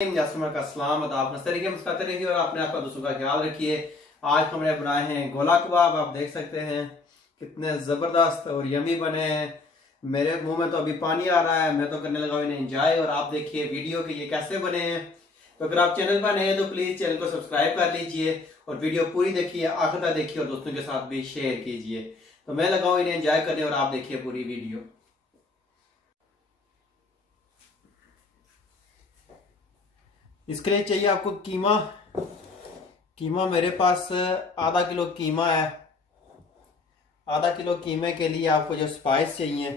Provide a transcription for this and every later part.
का सलाम आप मस्त तरीके मुस्कुराते रहिए और अपने आपका दोस्तों का ख्याल रखिए। आज हमने बनाए हैं गोला कबाब। आप देख सकते हैं कितने ज़बरदस्त और यमी बने हैं। मेरे मुंह में तो अभी पानी आ रहा है, मैं तो करने लगा इन्हें एंजॉय। और आप देखिए वीडियो के ये कैसे बने हैं। तो अगर आप चैनल पर नए हैं तो प्लीज़ चैनल को सब्सक्राइब कर लीजिए और वीडियो पूरी देखिए, आखिर तक देखिए और दोस्तों के साथ भी शेयर कीजिए। तो मैं लगाऊँ इन्हें एंजॉय करने और आप देखिए पूरी वीडियो। इसके लिए चाहिए आपको कीमा। कीमा मेरे पास आधा किलो कीमा है। आधा किलो कीमे के लिए आपको जो स्पाइस चाहिए,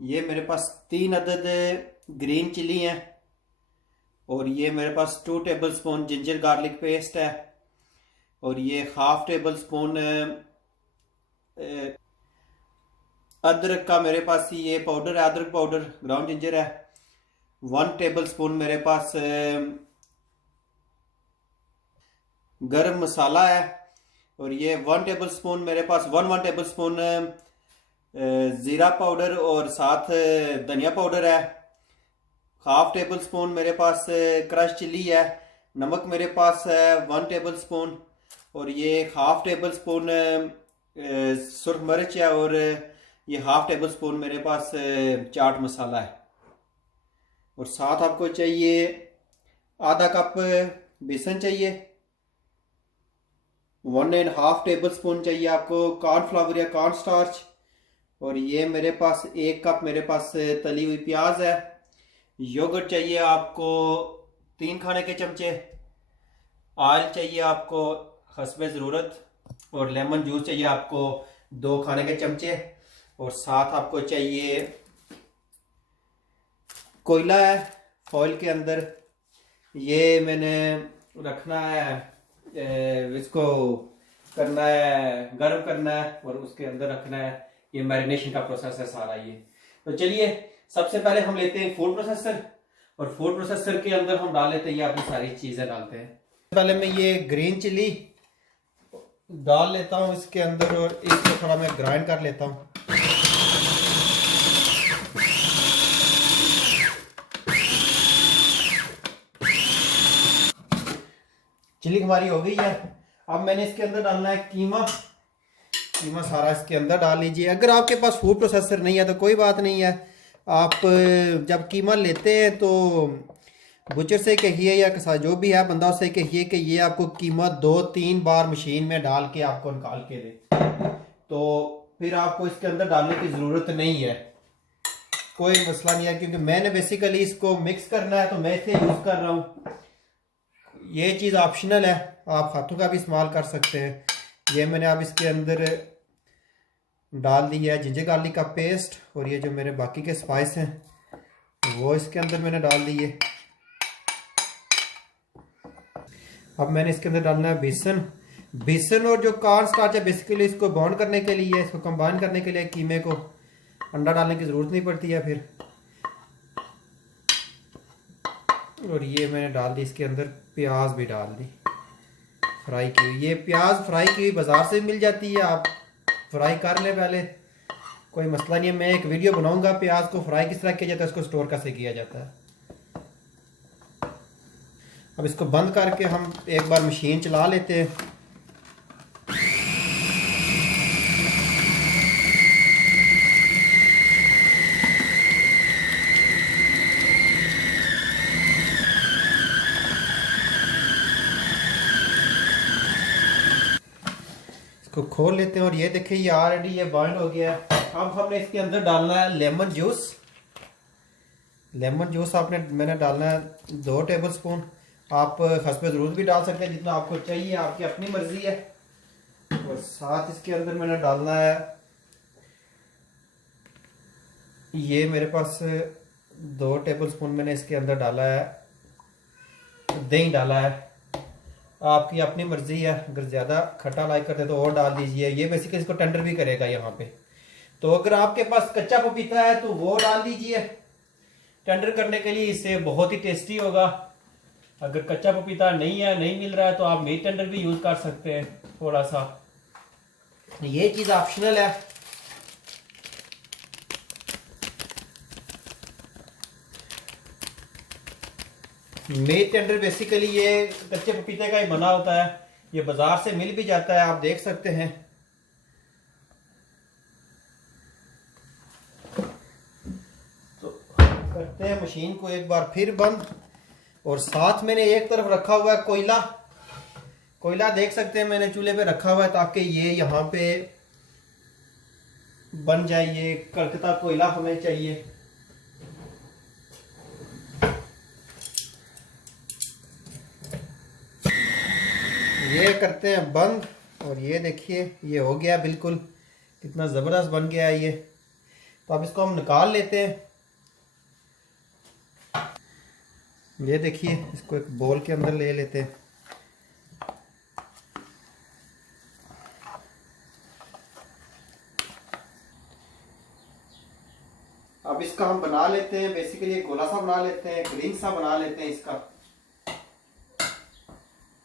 ये मेरे पास 3 अदद ग्रीन चिली हैं और ये मेरे पास 2 table spoon ginger garlic paste है और ये 1/2 टेबल स्पून अदरक का मेरे पास ये पाउडर है, अदरक पाउडर ग्राउंड जिंजर है। 1 टेबल स्पून मेरे पास गरम मसाला है और ये 1 टेबल स्पून मेरे पास 1 टेबल स्पून ज़ीरा पाउडर और साथ धनिया पाउडर है। 1/2 टेबल स्पून मेरे पास क्रश चिली है। नमक मेरे पास है 1 टेबल स्पून और ये 1/2 टेबल स्पून सुरख मिर्च है और ये 1/2 टेबल स्पून मेरे पास चाट मसाला है। और साथ आपको चाहिए आधा कप बेसन चाहिए। 1.5 टेबल स्पून चाहिए आपको कॉर्नफ्लावर या कॉर्न स्टार्च और ये मेरे पास 1 कप मेरे पास तली हुई प्याज है। योगर्ट चाहिए आपको 3 खाने के चमचे। ऑयल चाहिए आपको हस्बे ज़रूरत और लेमन जूस चाहिए आपको 2 खाने के चमचे। और साथ आपको चाहिए कोयला है फॉइल के अंदर। ये मैंने रखना है, इसको करना है, गर्म करना है और उसके अंदर रखना है। ये मैरिनेशन का प्रोसेस है सारा ये। तो चलिए सबसे पहले हम लेते हैं फूड प्रोसेसर और फूड प्रोसेसर के अंदर हम डाल लेते हैं, ये अपनी सारी चीजें डालते हैं। पहले मैं ये ग्रीन चिली डाल लेता हूँ इसके अंदर और इसको थोड़ा मैं ग्राइंड कर लेता हूँ। चिली हमारी हो गई है। अब मैंने इसके अंदर डालना है कीमा। कीमा सारा इसके अंदर डाल लीजिए। अगर आपके पास फूड प्रोसेसर नहीं है तो कोई बात नहीं है, आप जब कीमा लेते हैं तो बुचर से कहिए या जो भी है बंदा उससे कहिए कि ये आपको कीमा 2-3 बार मशीन में डाल के आपको निकाल के दे, तो फिर आपको इसके अंदर डालने की ज़रूरत नहीं है। कोई मसला नहीं है क्योंकि मैंने बेसिकली इसको मिक्स करना है तो मैं इसे यूज़ कर रहा हूँ। ये चीज़ ऑप्शनल है, आप हाथों का भी इस्तेमाल कर सकते हैं। ये मैंने अब इसके अंदर डाल दिया है जिंजर गार्लिक का पेस्ट और ये जो मेरे बाकी के स्पाइस हैं वो इसके अंदर मैंने डाल दिए। अब मैंने इसके अंदर डालना है बेसन और जो कॉर्न स्टार्च है बेसिकली इसको बॉन्ड करने के लिए, इसको कंबाइन करने के लिए कीमे को अंडा डालने की ज़रूरत नहीं पड़ती है फिर। और ये मैंने डाल दी इसके अंदर प्याज भी डाल दी फ्राई की हुई। ये प्याज फ्राई की हुई बाज़ार से मिल जाती है, आप फ्राई कर लें पहले, कोई मसला नहीं है। मैं एक वीडियो बनाऊंगा प्याज को फ्राई किस तरह किया जाता है, उसको स्टोर कैसे किया जाता है। अब इसको बंद करके हम एक बार मशीन चला लेते हैं। इसको खोल लेते हैं और ये देखिए ये ऑलरेडी ये बॉइल हो गया है। अब हमने इसके अंदर डालना है लेमन जूस। लेमन जूस मैंने डालना है 2 टेबल स्पून। आप हस्बे ज़रूरत भी डाल सकते हैं जितना आपको चाहिए, आपकी अपनी मर्जी है। और साथ इसके अंदर मैंने डालना है, ये मेरे पास 2 टेबल स्पून मैंने इसके अंदर डाला है दही डाला है। आपकी अपनी मर्जी है, अगर ज़्यादा खट्टा लाइक करते तो और डाल दीजिए। ये बेसिकली इसको टेंडर भी करेगा यहाँ पे। तो अगर आपके पास कच्चा पपीता है तो वो डाल दीजिए टेंडर करने के लिए, इससे बहुत ही टेस्टी होगा। अगर कच्चा पपीता नहीं है, नहीं मिल रहा है तो आप मीट टेंडर भी यूज़ कर सकते हैं थोड़ा सा। ये चीज़ ऑप्शनल है। मीट टेंडर बेसिकली ये कच्चे पपीते का ही बना होता है, ये बाजार से मिल भी जाता है, आप देख सकते हैं। तो करते हैं मशीन को एक बार फिर बंद। और साथ मैंने एक तरफ रखा हुआ है कोयला। कोयला देख सकते हैं मैंने चूल्हे पे रखा हुआ है ताकि ये यहाँ पे बन जाए। ये कड़कता कोयला हमें चाहिए। ये करते हैं बंद। और ये देखिए ये हो गया बिल्कुल, कितना ज़बरदस्त बन गया है ये। तो अब इसको हम निकाल लेते हैं। ये देखिए इसको एक बोल के अंदर ले लेते हैं। अब इसका हम बना लेते हैं, बेसिकली एक गोला सा बना लेते हैं, एक रिंग सा बना लेते हैं इसका।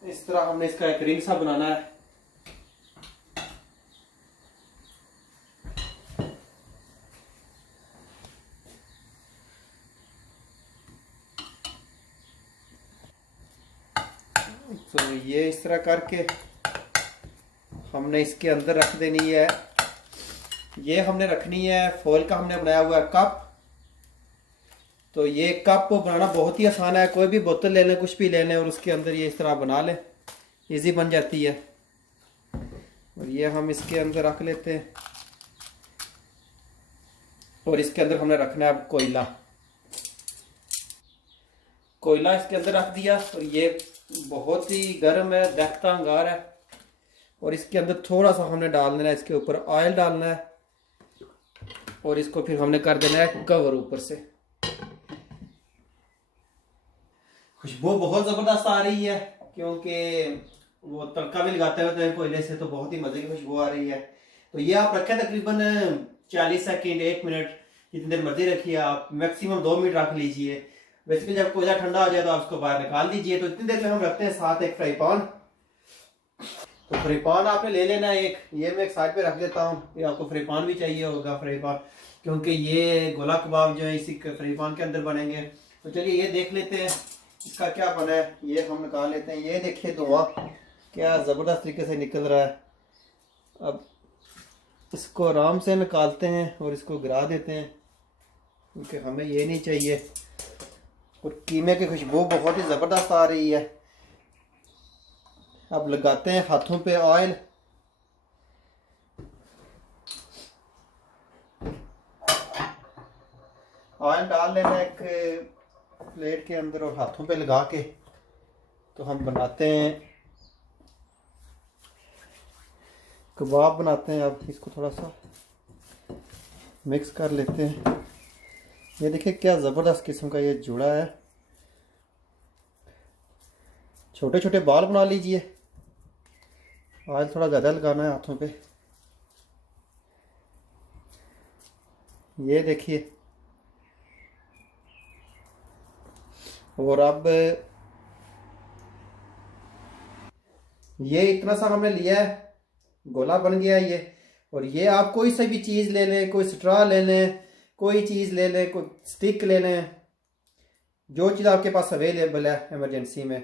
इस तरह हमने इसका एक रिंग सा बनाना है। तो ये इस तरह करके हमने इसके अंदर रख देनी है। ये हमने रखनी है फॉइल का, हमने बनाया हुआ है कप। तो ये कप को बनाना बहुत ही आसान है। कोई भी बोतल ले लें, कुछ भी ले लें और उसके अंदर ये इस तरह बना लें, इजी बन जाती है। और ये हम इसके अंदर रख लेते हैं। और इसके अंदर हमने रखना है अब कोयला। कोयला इसके अंदर रख दिया और ये बहुत ही गर्म है, दहकता अंगार है। और इसके अंदर थोड़ा सा हमने डाल देना है, इसके ऊपर ऑयल डालना है। और इसको फिर हमने कर देना है कवर ऊपर से। खुशबू बहुत ज़बरदस्त आ रही है क्योंकि वो तड़का भी लगाते होते हैं कोयले से, तो बहुत ही मज़े की खुशबू आ रही है। तो ये आप रखें तकरीबन 40 सेकंड 1 मिनट, जितनी देर मर्जी रखिए आप। मैक्सिमम 2 मिनट रख लीजिए। बेसिकली जब कोयला ठंडा हो जाए तो आप उसको बाहर निकाल दीजिए। तो इतनी देर में हम रखते हैं साथ एक फ्राई पैन। तो फ्राई पैन आपने ले लेना है एक। ये मैं एक साइड पे रख देता हूँ। ये आपको फ्राई पैन भी चाहिए होगा, फ्राई पैन, क्योंकि ये गोला कबाब जो है इसी फ्राई पैन के अंदर बनेंगे। तो चलिए ये देख लेते हैं इसका क्या बना है। ये हम निकाल लेते हैं। ये देखिए धुआं क्या ज़बरदस्त तरीके से निकल रहा है। अब इसको आराम से निकालते हैं और इसको गिरा देते हैं क्योंकि हमें ये नहीं चाहिए। और कीमे की खुशबू बहुत ही ज़बरदस्त आ रही है। अब लगाते हैं हाथों पे ऑयल। ऑयल डाल लेना एक प्लेट के अंदर और हाथों पे लगा के तो हम बनाते हैं कबाब बनाते हैं। अब इसको थोड़ा सा मिक्स कर लेते हैं। ये देखिए क्या ज़बरदस्त किस्म का ये जुड़ा है। छोटे छोटे बाल बना लीजिए। ऑयल थोड़ा ज़्यादा लगाना है हाथों पे। ये देखिए। और अब ये इतना सा हमने लिया है, गोला बन गया ये। और ये आप कोई सी भी चीज़ ले लें, कोई स्ट्रॉ ले लें, कोई चीज़ ले लें, कोई स्टिक ले लें, जो चीज़ आपके पास अवेलेबल है इमरजेंसी में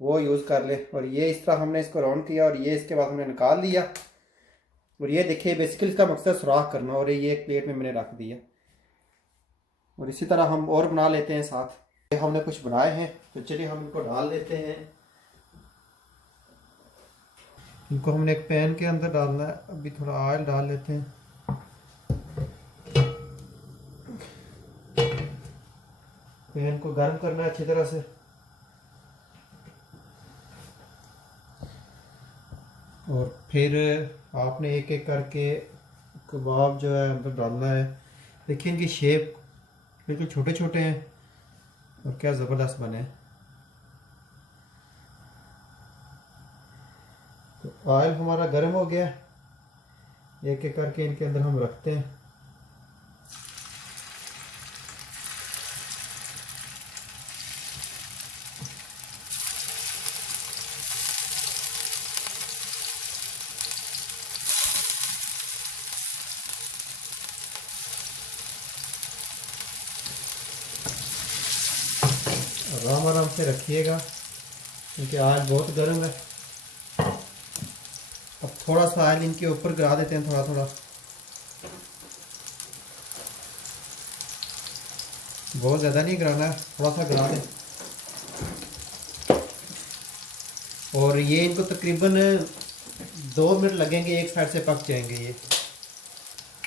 वो यूज़ कर ले। और ये इस तरह हमने इसको राउंड किया और ये इसके बाद हमने निकाल दिया। और ये देखिए बेसिकली इसका मकसद सुराख करना। और ये एक प्लेट में मैंने रख दिया। और इसी तरह हम और बना लेते हैं साथ। ये हमने कुछ बनाए हैं तो चलिए हम इनको डाल देते हैं। इनको हमने एक पैन के अंदर डालना है। अभी थोड़ा ऑयल डाल लेते हैं। पैन को गर्म करना है अच्छी तरह से। और फिर आपने एक एक करके कबाब जो है अंदर डालना है। देखिए इनकी शेप बिल्कुल छोटे छोटे हैं और क्या ज़बरदस्त बने। तो ऑयल हमारा गर्म हो गया। एक एक करके इनके अंदर हम रखते हैं। आराम आराम से रखिएगा क्योंकि आयल बहुत गर्म है। अब थोड़ा सा आयल इनके ऊपर गिरा देते हैं, थोड़ा थोड़ा, बहुत ज़्यादा नहीं गिराना है, थोड़ा सा गिरा दें। और ये इनको तकरीबन 2 मिनट लगेंगे, एक साइड से पक जाएंगे ये।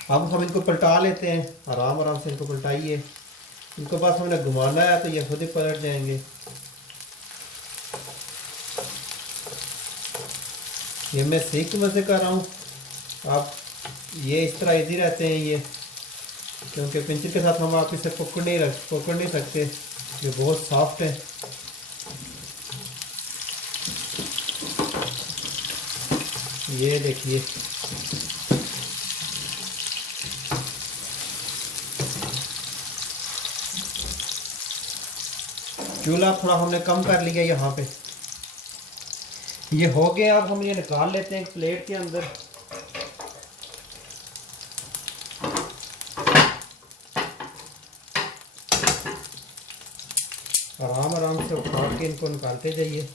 अब हम इनको पलटा लेते हैं, आराम आराम से इनको पलटाइए। इनको बस हमने घुमाना है तो ये खुद ही पलट जाएंगे। ये मैं सीख समझ से कर रहा हूँ, आप ये इस तरह इजी रहते हैं ये, क्योंकि पिंचर के साथ हम आप इसे पकड़ नहीं सकते, ये बहुत सॉफ्ट है। ये देखिए, चूल्हा थोड़ा हमने कम कर लिया यहाँ पे। ये हो गया, अब हम ये निकाल लेते हैं एक प्लेट के अंदर। आराम आराम से उठा के इनको निकालते जाइए।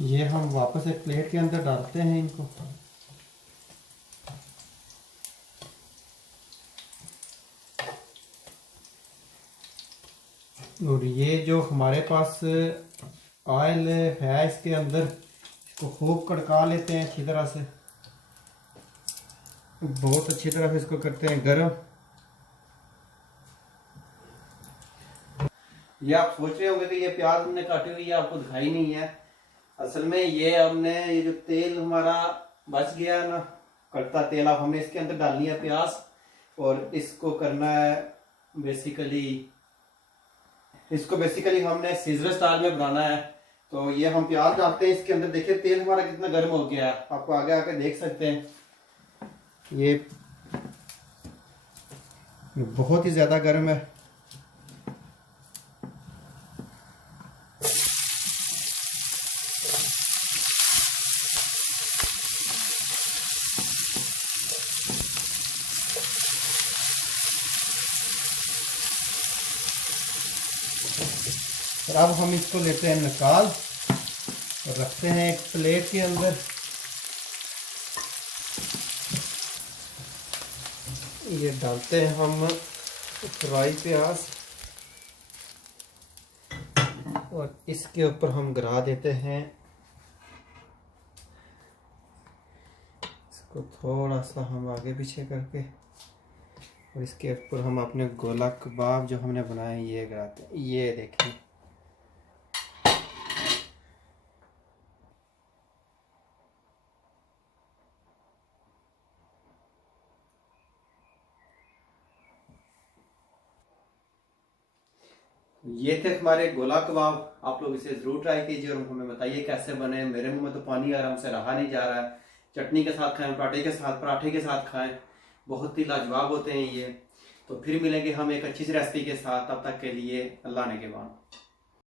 ये हम वापस एक प्लेट के अंदर डालते हैं इनको। और ये जो हमारे पास ऑयल है इसके अंदर, इसको खूब कड़का लेते हैं अच्छी तरह से, बहुत अच्छी तरह से इसको करते हैं गर्म। ये आप सोच रहे होंगे कि ये प्याज हमने काटी हुई है, आपको दिखाई नहीं है। असल में ये हमने, ये जो तेल हमारा बच गया ना, कड़ता तेल, अब हमने इसके अंदर डालनी है प्याज, और इसको करना है बेसिकली हमने सीजर स्टाइल में बनाना है। तो ये हम प्याज डालते हैं इसके अंदर। देखिए तेल हमारा कितना गर्म हो गया है, आपको आगे आके देख सकते हैं। ये बहुत ही ज्यादा गर्म है। और अब हम इसको लेते हैं निकाल और रखते हैं एक प्लेट के अंदर। ये डालते हैं हम फ्राई प्याज, और इसके ऊपर हम गिरा देते हैं इसको, थोड़ा सा हम आगे पीछे करके, और इसके ऊपर हम अपने गोला कबाब जो हमने बनाए ये गिराते हैं। ये देखिए, ये थे हमारे गोला कबाब। आप लोग इसे ज़रूर ट्राई कीजिए और हमें बताइए कैसे बने। मेरे मुंह में तो पानी आ रहा है, हमसे रहा नहीं जा रहा है। चटनी के साथ खाएं, पराठे के साथ खाएं, बहुत ही लाजवाब होते हैं ये। तो फिर मिलेंगे हम एक अच्छी सी रेसिपी के साथ, तब तक के लिए अल्लाह ने के बाद।